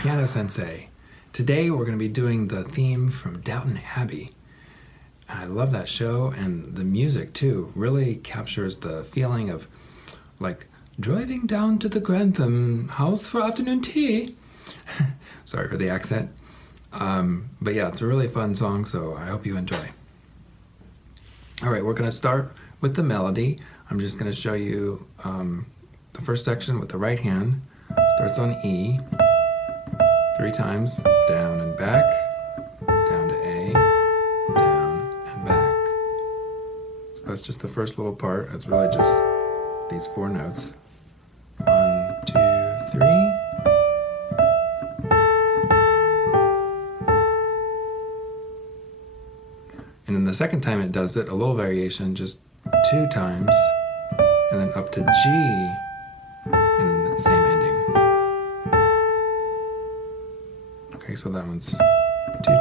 Piano Sensei. Today we're going to be doing the theme from Downton Abbey. I love that show, and the music too really captures the feeling of like driving down to the Grantham house for afternoon tea. Sorry for the accent. But yeah, it's a really fun song, so I hope you enjoy. All right, we're going to start with the melody. I'm just going to show you the first section with the right hand. Starts on E, 3 times, down and back, down to A, down and back. So that's just the first little part. It's really just these 4 notes. 1, 2, 3. And then the second time it does it, a little variation, just 2 times, and then up to G, and then the same ending. Okay, so that one's 2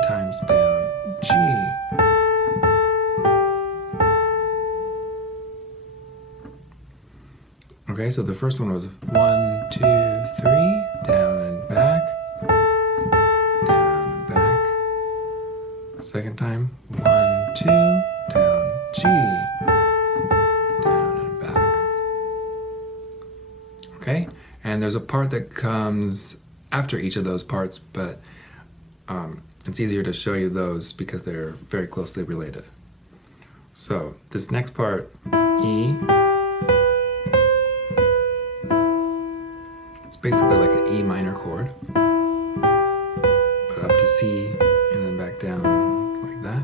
times down, G. Okay, so the first one was 1, 2, 3, down and back, down and back. Second time, 1, 2, down, G, down and back. Okay, and there's a part that comes after each of those parts, but it's easier to show you those because they're very closely related. So this next part, E, it's basically like an E minor chord, but up to C and then back down like that.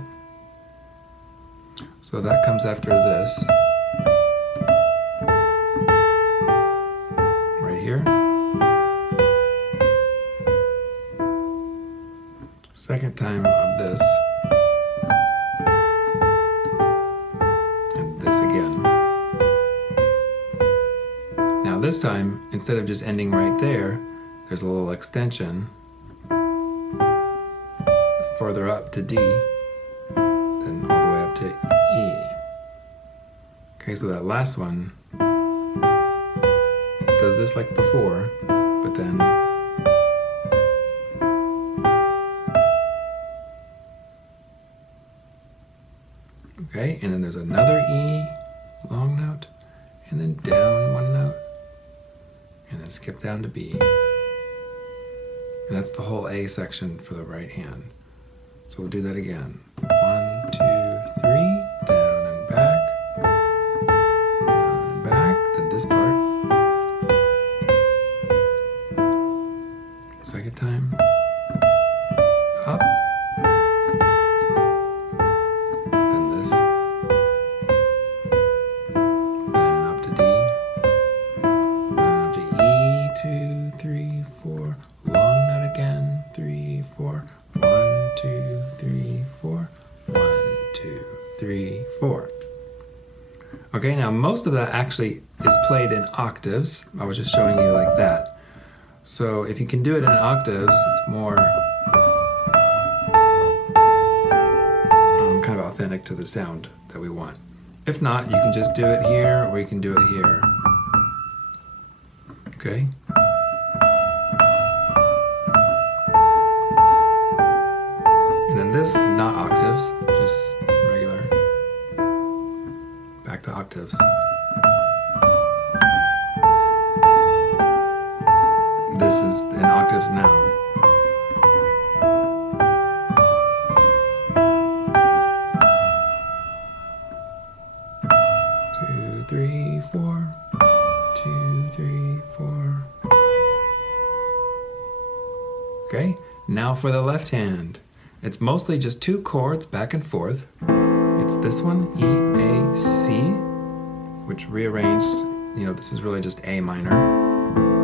So that comes after this, right here. Second time of this, and this again. Now this time, instead of just ending right there, there's a little extension further up to D, then all the way up to E. Okay, so that last one does this like before, but then okay, and then there's another E, long note, and then down 1 note, and then skip down to B. And that's the whole A section for the right hand. So we'll do that again. 1, 2, 3, down and back, down and back, then this part. Second time, up. Okay, now most of that actually is played in octaves. I was just showing you like that. So if you can do it in octaves, it's more kind of authentic to the sound that we want. If not, you can just do it here, or you can do it here. Okay? And then this, not octaves, just regular. Back to octaves. This is in octaves now. Two, 3, 4. 2, 3, 4. Okay, now for the left hand. It's mostly just 2 chords back and forth. It's this one, E, A, C, which rearranged, this is really just A minor,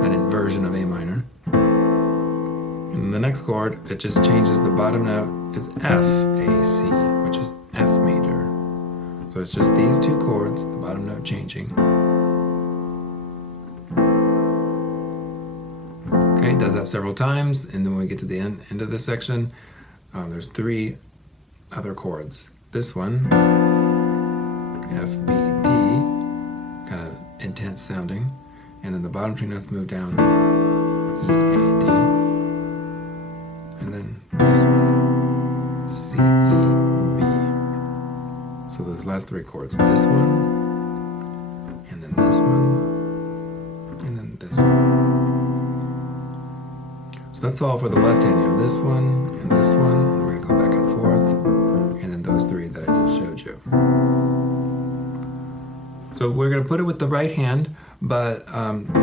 an inversion of A minor. And the next chord, it just changes the bottom note. It's F, A, C, which is F major. So it's just these 2 chords, the bottom note changing. Okay, does that several times, and then when we get to the end of this section, there's 3 other chords. This one, F, B, D, kind of intense sounding, and then the bottom 2 notes move down, E, A, D. and then this one, C, E, B. So those last three chords, this one, and then this one, and then this one. So that's all for the left hand. You have this one, and this one, and we're gonna go back and forth, and then those three that I just showed you. So we're gonna put it with the right hand, but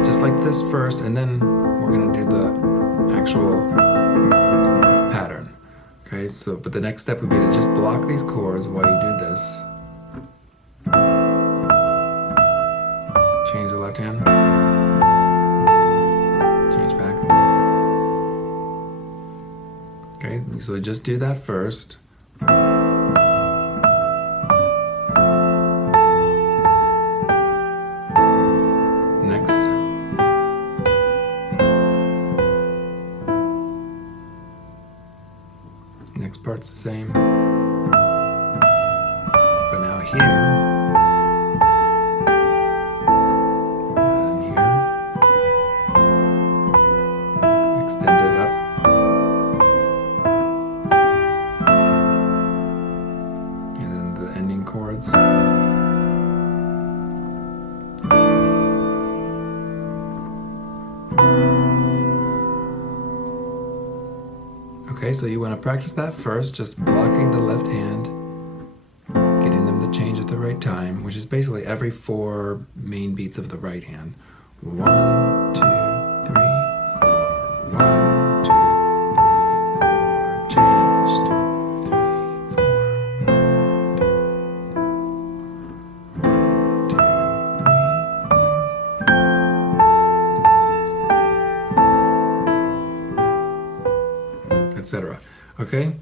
just like this first, and then we're gonna do the actual pattern. Okay, so, but the next step would be to just block these chords while you do this. Change the left hand. Change back. Okay, so just do that first. Next part's the same, but now here, and then here, extend it up, and then the ending chords. Okay, so you want to practice that first, just blocking the left hand, getting them to change at the right time, which is basically every 4 main beats of the right hand. 1, 2, 3, 4. 1, 2, 3, 4. Change. 2, 3, 4. 1, 2, 3, 4. Etc. Okay?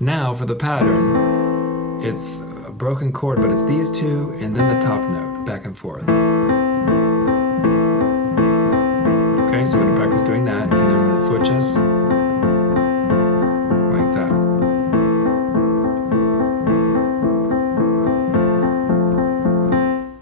Now for the pattern, it's a broken chord, but it's these two and then the top note, back and forth. Okay, so we're gonna practice doing that, and then when it switches, like that.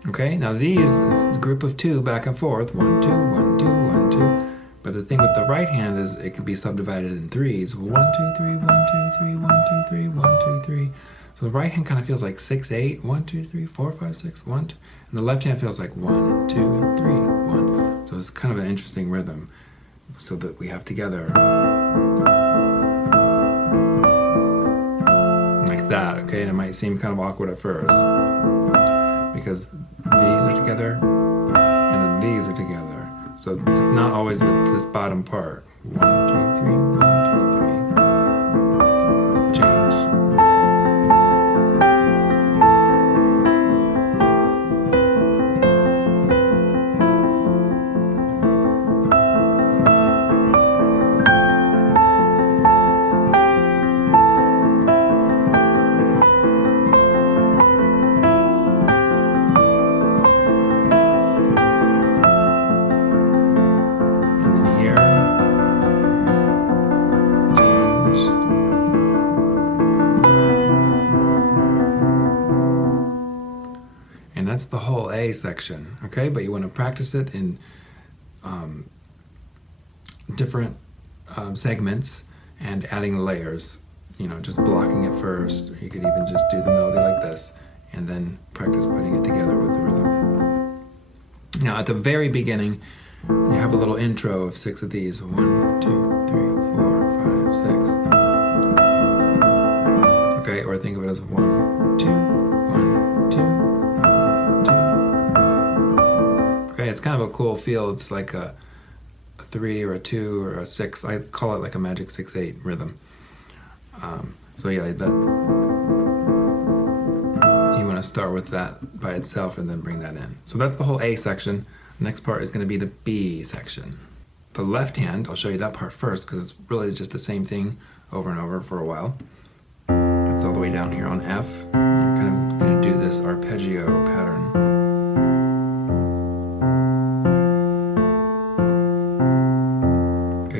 Okay, now these, it's a group of 2 back and forth, 1, 2, 1, 2, 1, 2. But the thing with the right hand is it can be subdivided in 3s. 1, 2, 3, 1, 2, 3, 1, 2, 3, 1, 2, 3. So the right hand kind of feels like 6, 8, 1, 2, 3, 4, 5, 6, 1, 2. And the left hand feels like 1, 2, 3, 1. So it's kind of an interesting rhythm so that we have together like that, okay? And it might seem kind of awkward at first because these are together and then these are together. So it's not always with this bottom part. 1, 2, 3, 1, 2, 3. Change. That's the whole A section, okay? But you want to practice it in different segments and adding layers. You know, just blocking it first. You could even just do the melody like this and then practice putting it together with the rhythm. Now, at the very beginning, you have a little intro of 6 of these. 1, 2, 3, 4, 5, 6. Okay, or think of it as 1, 2, 1, 2. Okay, it's kind of a cool feel. It's like a 3 or a 2 or a 6. I call it like a magic 6/8 rhythm. So yeah, that you want to start with that by itself and then bring that in. So that's the whole A section. The next part is going to be the B section. The left hand, I'll show you that part first because it's really just the same thing over and over for a while. It's all the way down here on F. You're kind of going to do this arpeggio pattern.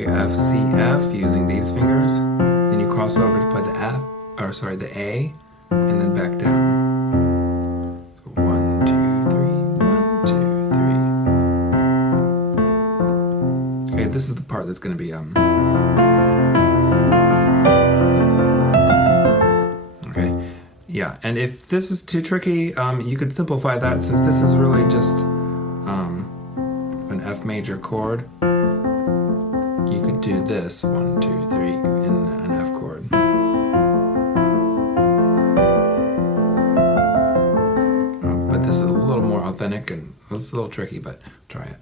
F, C, F, using these fingers. Then you cross over to play the F, or sorry, the A, and then back down. So 1, 2, 3, 1, 2, 3. Okay, this is the part that's going to be Yeah, and if this is too tricky, you could simplify that since this is really just an F major chord. You could do this 1, 2, 3 in an F chord. But this is a little more authentic and it's a little tricky, but try it.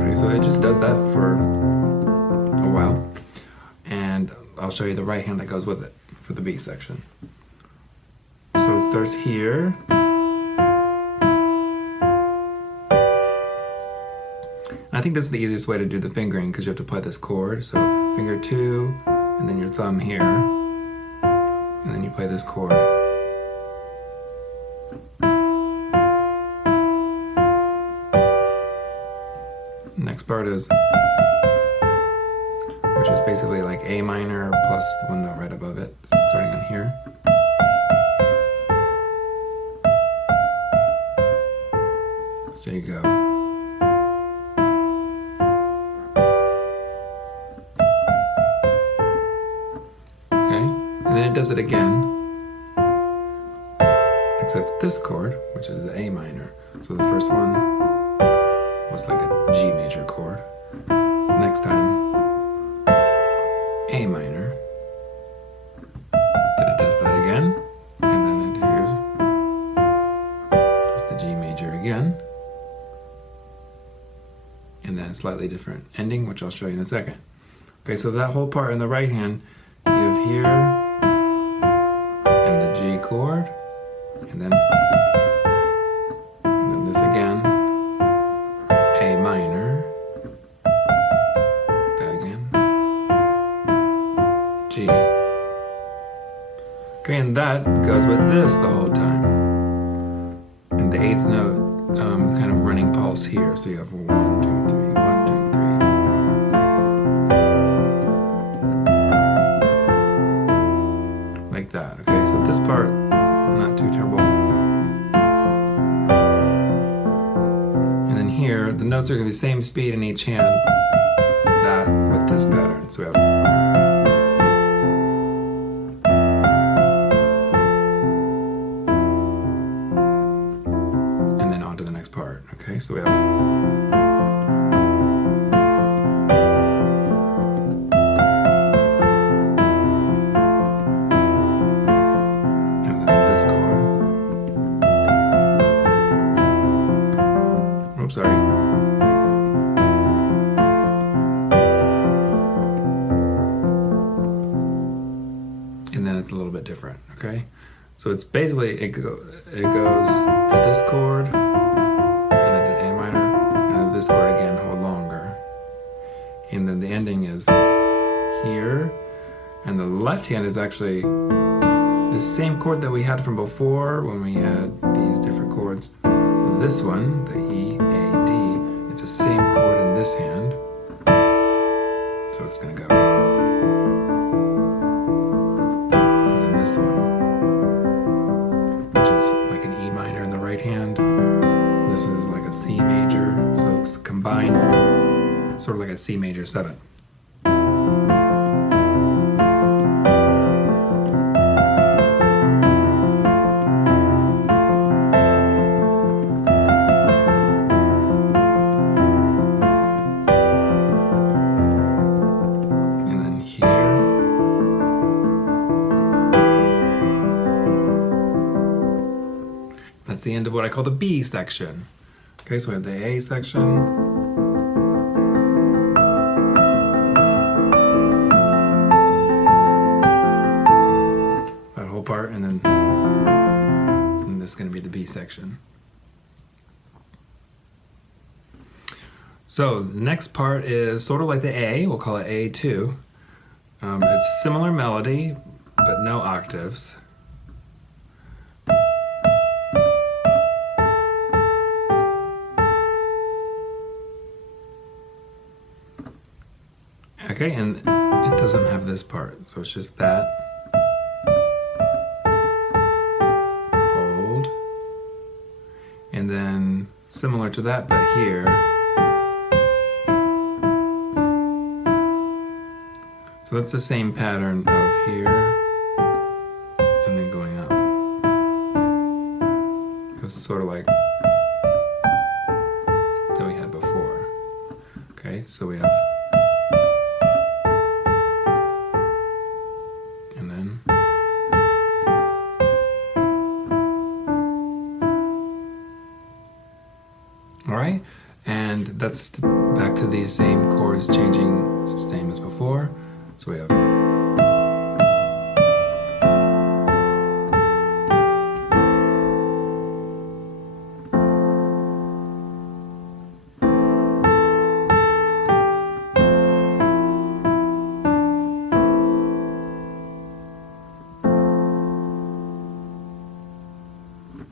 Okay, so it just does that for a while. And I'll show you the right hand that goes with it for the B section. So it starts here. And I think this is the easiest way to do the fingering because you have to play this chord. So finger 2, and then your thumb here. And then you play this chord. Next part is, which is basically like A minor plus one note right above it, starting on here. So you go. Okay, and then it does it again, except this chord, which is the A minor. So the first one was like a G major chord. Next time, A minor. Then it does that again, and then it does the G major again. And then a slightly different ending, which I'll show you in a second. Okay, so that whole part in the right hand, you have here, and the G chord, and then this again, A minor, that again, G. Okay, and that goes with this the whole time. And the eighth note, kind of running pulse here, so you have 1, 2, 3, 1, 2, 3. Like that, okay? So this part, not too terrible. And then here, the notes are going to be the same speed in each hand, that with this pattern. So we have part. Okay, so we have and then this chord. Oops, sorry. And then it's a little bit different. Okay, so it's basically it goes to this chord. This chord again, hold longer. And then the ending is here. And the left hand is actually the same chord that we had from before when we had these different chords. This one, the E, A, D, it's the same chord in this hand. So it's gonna go. And then this one, which is like an E minor in the right hand. This is like a C major, so it's combined, sort of like a C major 7. And then here. That's the end of what I call the B section. Okay, so we have the A section. That whole part, and then this is going to be the B section. So the next part is sort of like the A, we'll call it A2. It's similar melody, but no octaves. Okay, and it doesn't have this part, so it's just that. Hold. And then similar to that, but here. So that's the same pattern of here, and then going chords, sort of like that we had before. Okay, so we have, and then, all right, and that's back to these same chords changing, same as before. So we have,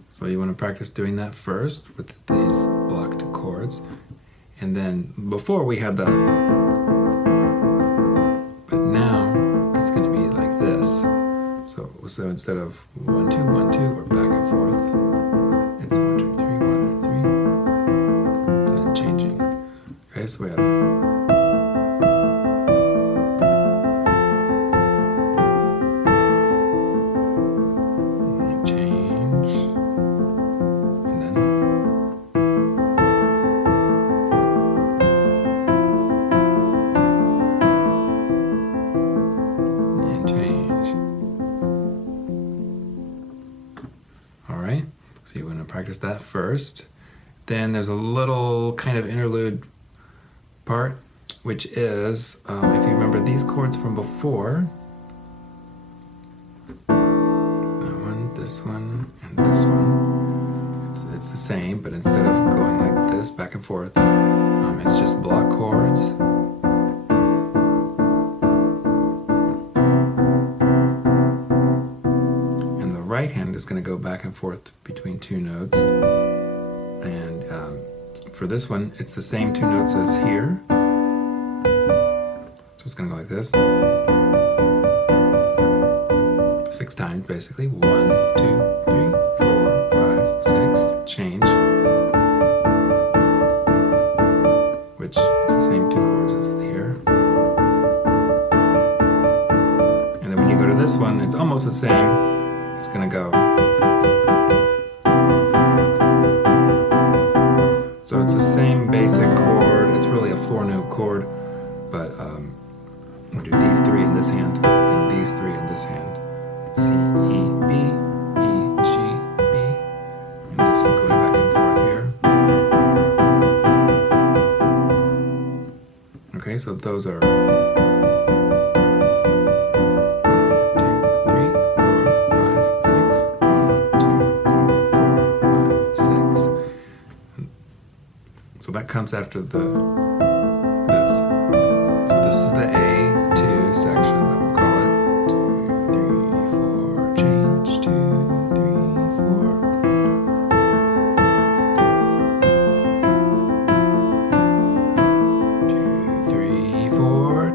so you want to practice doing that first with these blocked chords. And then before we had the, but now it's going to be like this. So instead of 1, 2, 1, 2, or back and forth, it's 1, 2, 3, 1, 2, 3, and then changing. Okay, so we have, change, and then, and change. All right, so you want to practice that first. Then there's a little kind of interlude part, which is, if you remember these chords from before, this one, and this one, it's the same, but instead of going like this back and forth, it's just block chords. And the right hand is going to go back and forth between two notes. And for this one, it's the same two notes as here. So it's going to go like this. 6 times, basically. 1, 2, 3, 4, 5, 6. Change. Which is the same 2 chords as here. And then when you go to this one, it's almost the same. It's gonna go. So it's the same basic chord. It's really a 4-note chord, but we'll do these 3 in this hand, and these 3 in this hand. C, E, B, E, G, B. And this is going back and forth here. Okay, so those are 1, 2, 3, 4, 5, 6. 1, 2, 3, 4, 5, 6. So that comes after this. So this is the A2 section that we'll call it. 2, 3, 4, change, 2, 3, 4.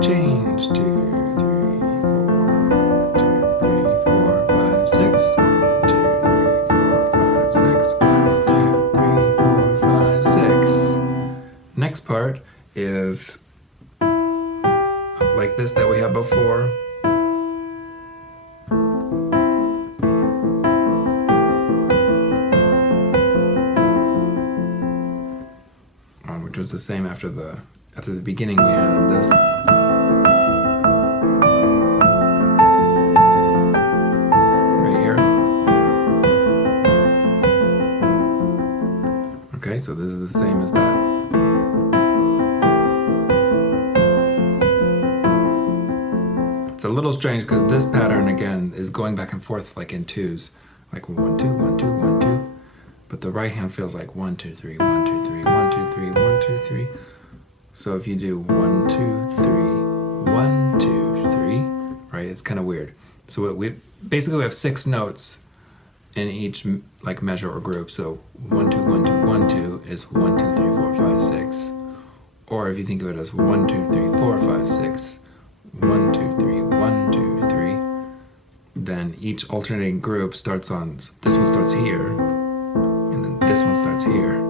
Change, 2, 3, 4, 2, 3, 4, 5, 6, 1, 2, 3, 4, 5, 6, 1, 2, 3, 4, 5, 6. Next part is like this that we had before. Which was the same after the beginning we had this. Right here. Okay, so this is the same as that. It's a little strange because this pattern again is going back and forth like in 2s, like 1, 2, 1, 2, 1, 2. But the right hand feels like 1, 2, 3, 1, 2, 3, 1, 2, 3, 1, 2, 3. So if you do 1, 2, 3, 1, 2, 3, right? It's kind of weird. So we basically have 6 notes in each like measure or group. So 1, 2, 1, 2, 1, 2 is 1, 2, 3, 4, 5, 6. Or if you think of it as 1, 2, 3, 4, 5, 6, 1, 2, 3, 1, 2, 3, then each alternating group starts on, this one starts here, and then this one starts here.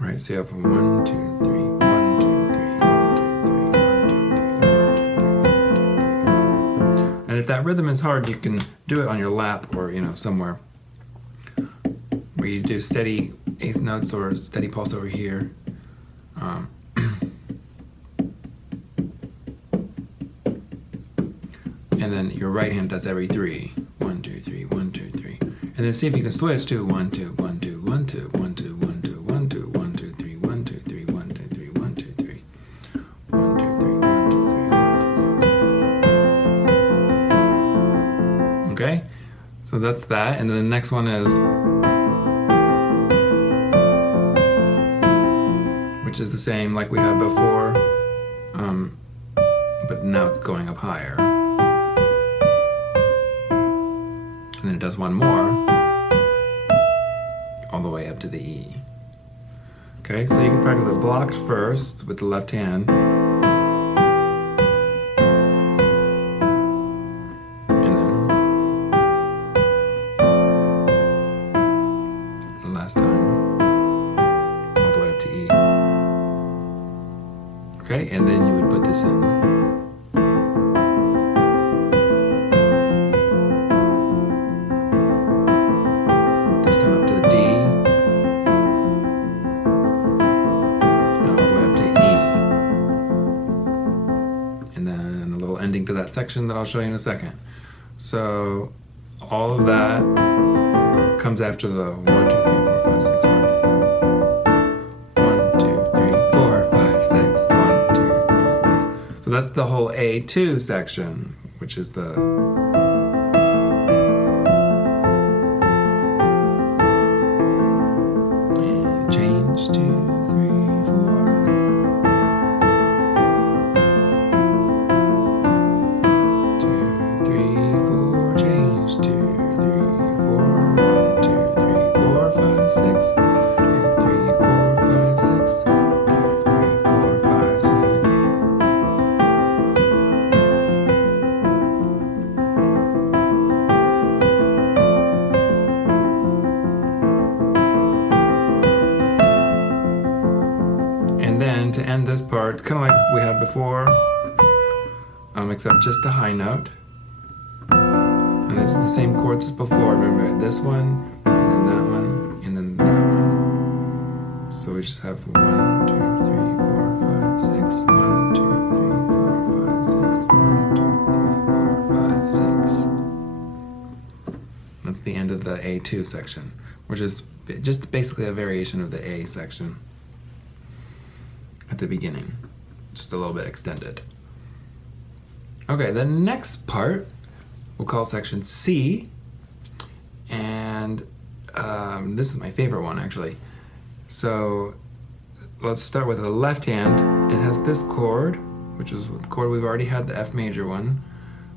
Right, so you have 1, 2, 3, 1, 2, 3, 1, 2, 3, 1, 2, 3, 1, 2, 3, 1, 2, 3, 1. And if that rhythm is hard, you can do it on your lap or, somewhere. where you do steady eighth notes or steady pulse over here. And then your right hand does every 3. 1, 2, 3, 1, 2, 3. And then see if you can switch to 1, 2, 1, 2, 1, 2, 1, 2, 1, 2, 1, 2, 1, 2, 3, 1, 2, 3, 1, 2, 3, 1, 2, 3. 1, 2, 3, 1, 2, 3, 1, 2, 3. Okay? So that's that. And then the next one is, which is the same like we had before, but now it's going up higher. And then it does one more, all the way up to the E. Okay, so you can practice it blocked first with the left hand. And then the last time, all the way up to E. Okay, and then you would put this in. This time up to the D. And all the way up to E. And then a little ending to that section that I'll show you in a second. So all of that comes after the 1, 2, 3, 4, 5, 6, 1, 2, 3, 4, 5, 6, 1, 2, 3. So that's the whole A2 section, which is the change 2, 3, 4. 2, 3, 4, change 2, 3, 4. 1, 2, 3, 4, 5, 6. 2, 3, 4, 5, 6. 1, 2, 3, 4, 5, 6. And then to end this part, kind of like we had before, except just the high note. And it's the same chords as before. Remember this one, and then that one, and then that one. So we just have 1, 2, 3, 4, 5, 6. 1, 2, 3, 4, 5, 6. 1, 2, 3, 4, 5, 6. That's the end of the A2 section, which is just basically a variation of the A section at the beginning, just a little bit extended. Okay, the next part we'll call section C, and this is my favorite one actually. So let's start with the left hand. It has this chord, which is the chord we've already had, the F major one,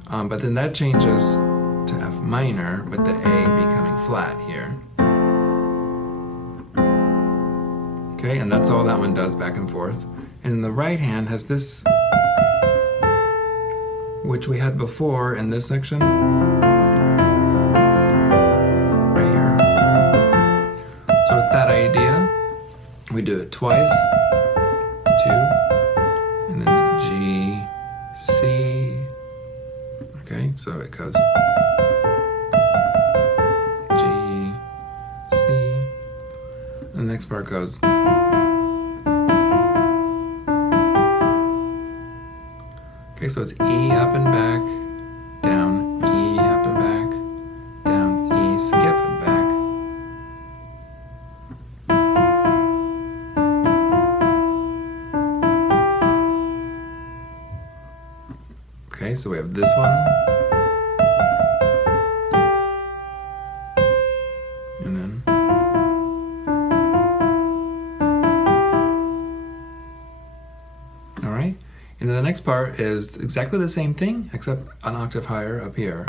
but then that changes to F minor with the A becoming flat here. Okay, and that's all that one does, back and forth. And then the right hand has this, which we had before in this section, right here. So with that idea, we do it twice, 2, and then G, C. Okay, so it goes G, C. The next part goes. Okay, so it's E up and back, down, E up and back, down, E skip and back. Okay, so we have this one. And then. All right. And then the next part is exactly the same thing, except an octave higher up here.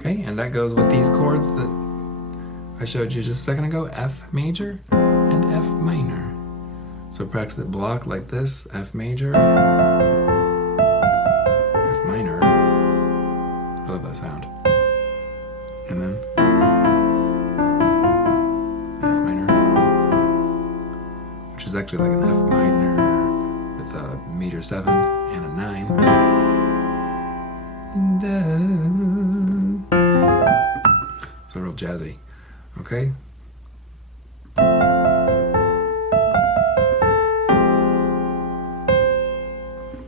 Okay, and that goes with these chords that I showed you just a second ago, F major and F minor. So practice it block like this, F major, F minor. I love that sound. And then F minor, which is actually like an F minor with meter 7 and a 9. It's real jazzy. Okay?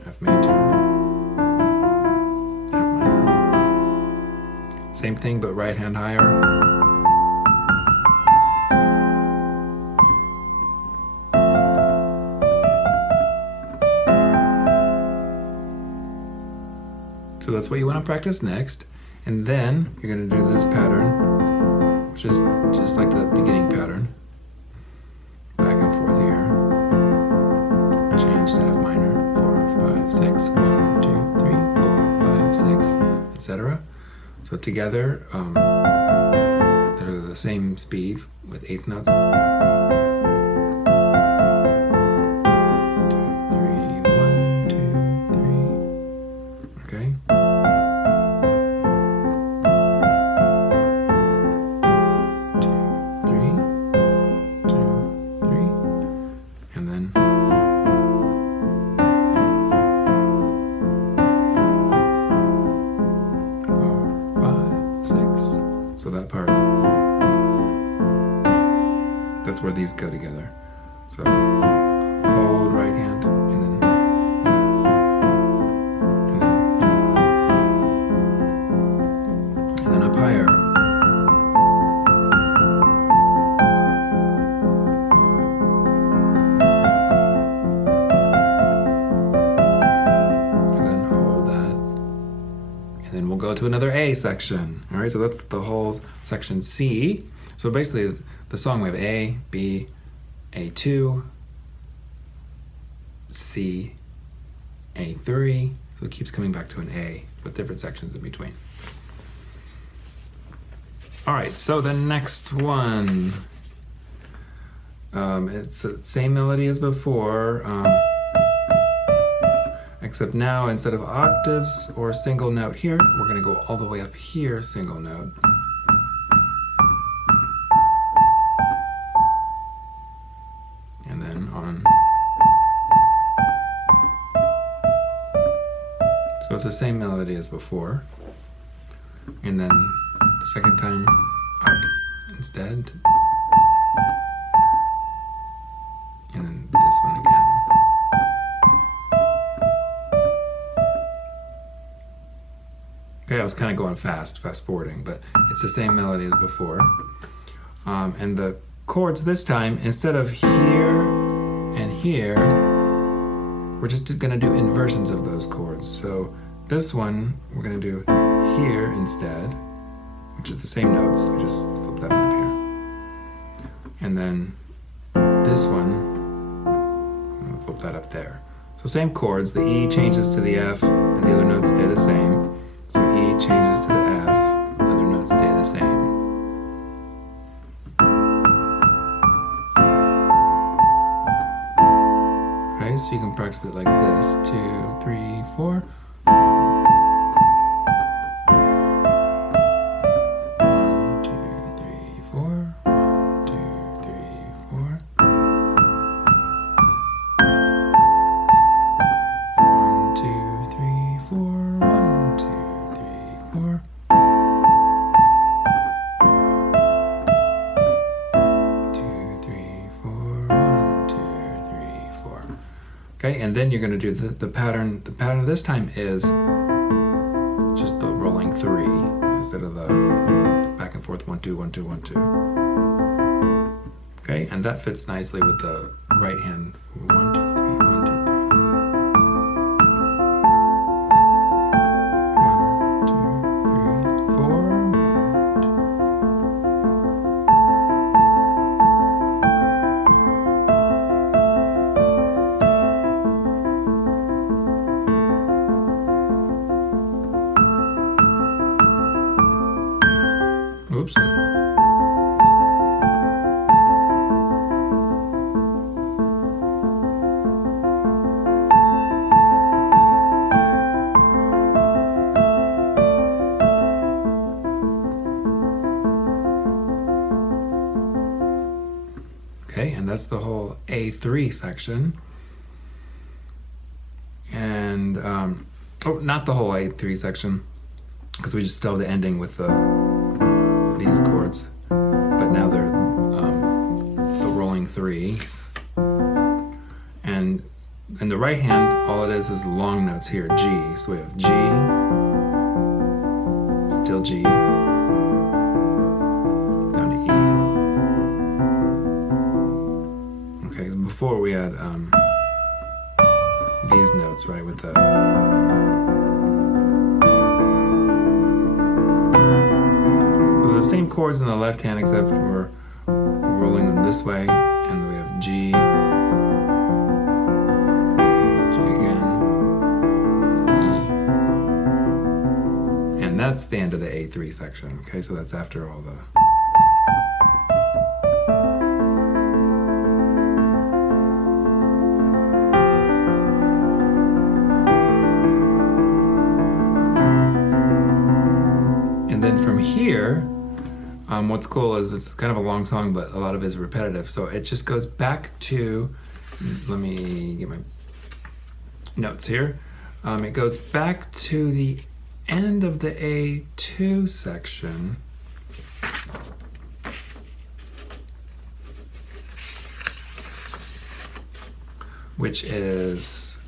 F major. F minor. Same thing, but right hand higher. So that's what you want to practice next. And then you're going to do this pattern, which is just like the beginning pattern. Back and forth here. Change to F minor. 4, 5, 6. 1, 2, 3, 4, 5, 6, etc. So together, they're the same speed with eighth notes. 2, 3, 1, 2, 3. Okay. So that part, that's where these go together. So hold right hand and then up higher. And then hold that. And then we'll go to another A section. All right, so that's the whole section C. So basically, the song we have A, B, A2, C, A3. So it keeps coming back to an A with different sections in between. All right, so the next one. It's the same melody as before. Except now, instead of octaves or single note here, we're going to go all the way up here, single note. And then on. So it's the same melody as before. And then the second time up instead. And then this one again. Okay, I was kind of going fast forwarding, but it's the same melody as before. And the chords this time, instead of here and here, we're just going to do inversions of those chords. So this one, we're going to do here instead, which is the same notes. We just flip that one up here. And then this one, I'm going to flip that up there. So same chords, the E changes to the F, and the other notes stay the same. So E changes to the F, the other notes stay the same. Okay, so you can practice it like this. 2, 3, 4. 1, 2, 3, 4. 1, 2, 3, 4. 1, 2, 3, 4. 1, 2, 3, 4. 2, 3, 4. 1, 2, 3, 4. Okay, and then you're going to do the pattern. The pattern this time is just the rolling 3 instead of the back and forth 1, 2, 1, 2, 1, 2. Okay, and that fits nicely with the right hand 1, 2, 3, 1, 2, 3. 1, 2, 3, 4. 1, 2. Oops. Okay, and that's the whole A3 section. Oh, not the whole A3 section, because we just still have the ending with these chords, but now they're the rolling 3. And in the right hand, all it is long notes here, G. So we have G, still G, down to E. Okay, before we had these notes, right, with the... Those are the same chords in the left hand, except we're rolling them this way, and we have G, that's the end of the A3 section. Okay, so that's after all the... And then from here, what's cool is it's kind of a long song, but a lot of it is repetitive. So it just goes back to, let me get my notes here. It goes back to the end of the A2 section, which is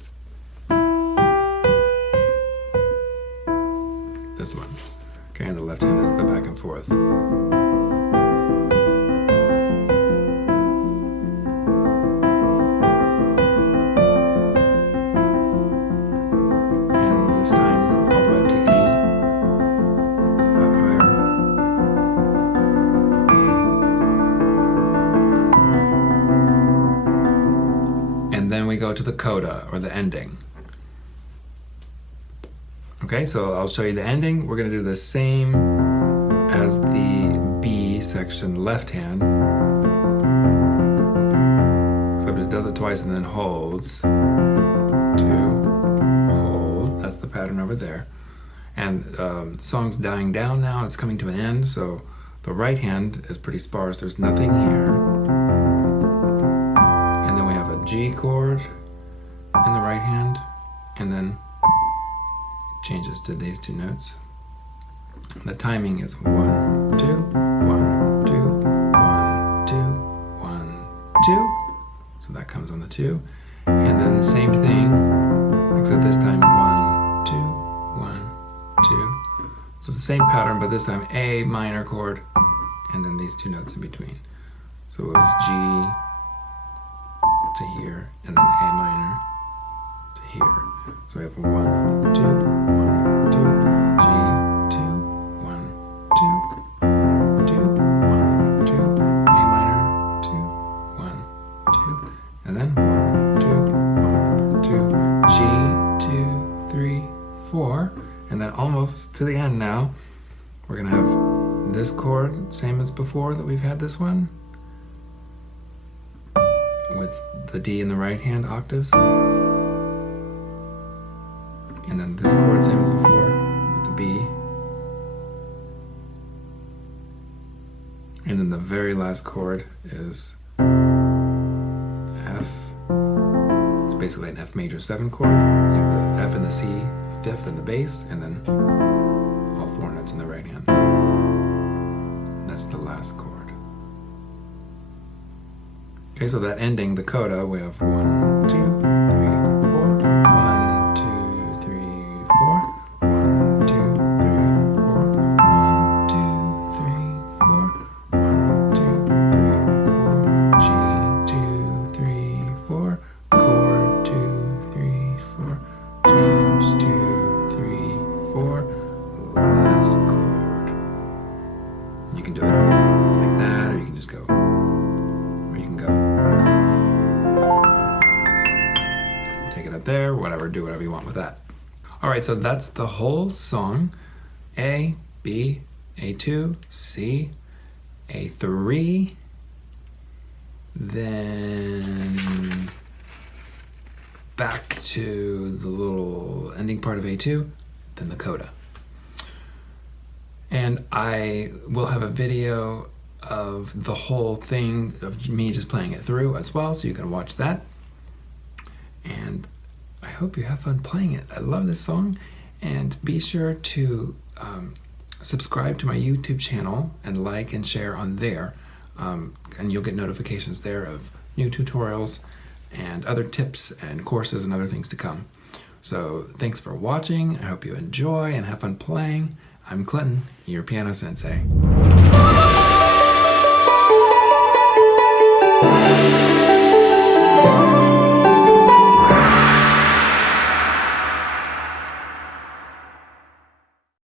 this one. Okay, and the left hand is the back and forth. And this time all the way up to E, up higher. And then we go to the coda, or the ending. Okay, so I'll show you the ending. We're gonna do the same as the B section left hand, except it does it twice and then holds, 2, hold, that's the pattern over there. And the song's dying down now, it's coming to an end, so the right hand is pretty sparse, there's nothing here. And then we have a G chord in the right hand, and then changes to these two notes. The timing is 1, 2, 1, 2, 1, 2, 1, 2. So that comes on the 2. And then the same thing, except this time 1, 2, 1, 2. So it's the same pattern, but this time A minor chord, and then these two notes in between. So it was G to here, and then A minor to here. So we have 1, 2, 1, 2, G, 2, 1, 2, 1, 2, 1, 2, A minor, 2, 1, 2, and then 1, 2, 1, 2, G, 2, 3, 4, and then almost to the end now, we're gonna have this chord, same as before that we've had this one, with the D in the right hand octaves. And then this chord, same as before, with the B. And then the very last chord is F. It's basically an F major 7 chord. You have the F and the C, a fifth and the bass, and then all 4 notes in the right hand. That's the last chord. Okay, so that ending, the coda, we have 1, 2, 3, 4, 1, 2, 3, 4, 1, 2, 3, 4, 1, 2, 3, 4, 1, 2, 3, 4, G, 2, 3, 4, chord, 2, 3, 4, change, 2, 3, 4, last chord. You can do it like that, or you can just go, or you can go. Take it up there, whatever, do whatever you want with that. All right, so that's the whole song. A, B, A2, C, A3, then back to the little ending part of A2, then the coda. And I will have a video of the whole thing, of me just playing it through as well, so you can watch that. And I hope you have fun playing it. I love this song, And be sure to subscribe to my YouTube channel and like and share on there. And you'll get notifications there of new tutorials and other tips and courses and other things to come. So thanks for watching. I hope you enjoy and have fun playing. I'm Clinton, your piano sensei.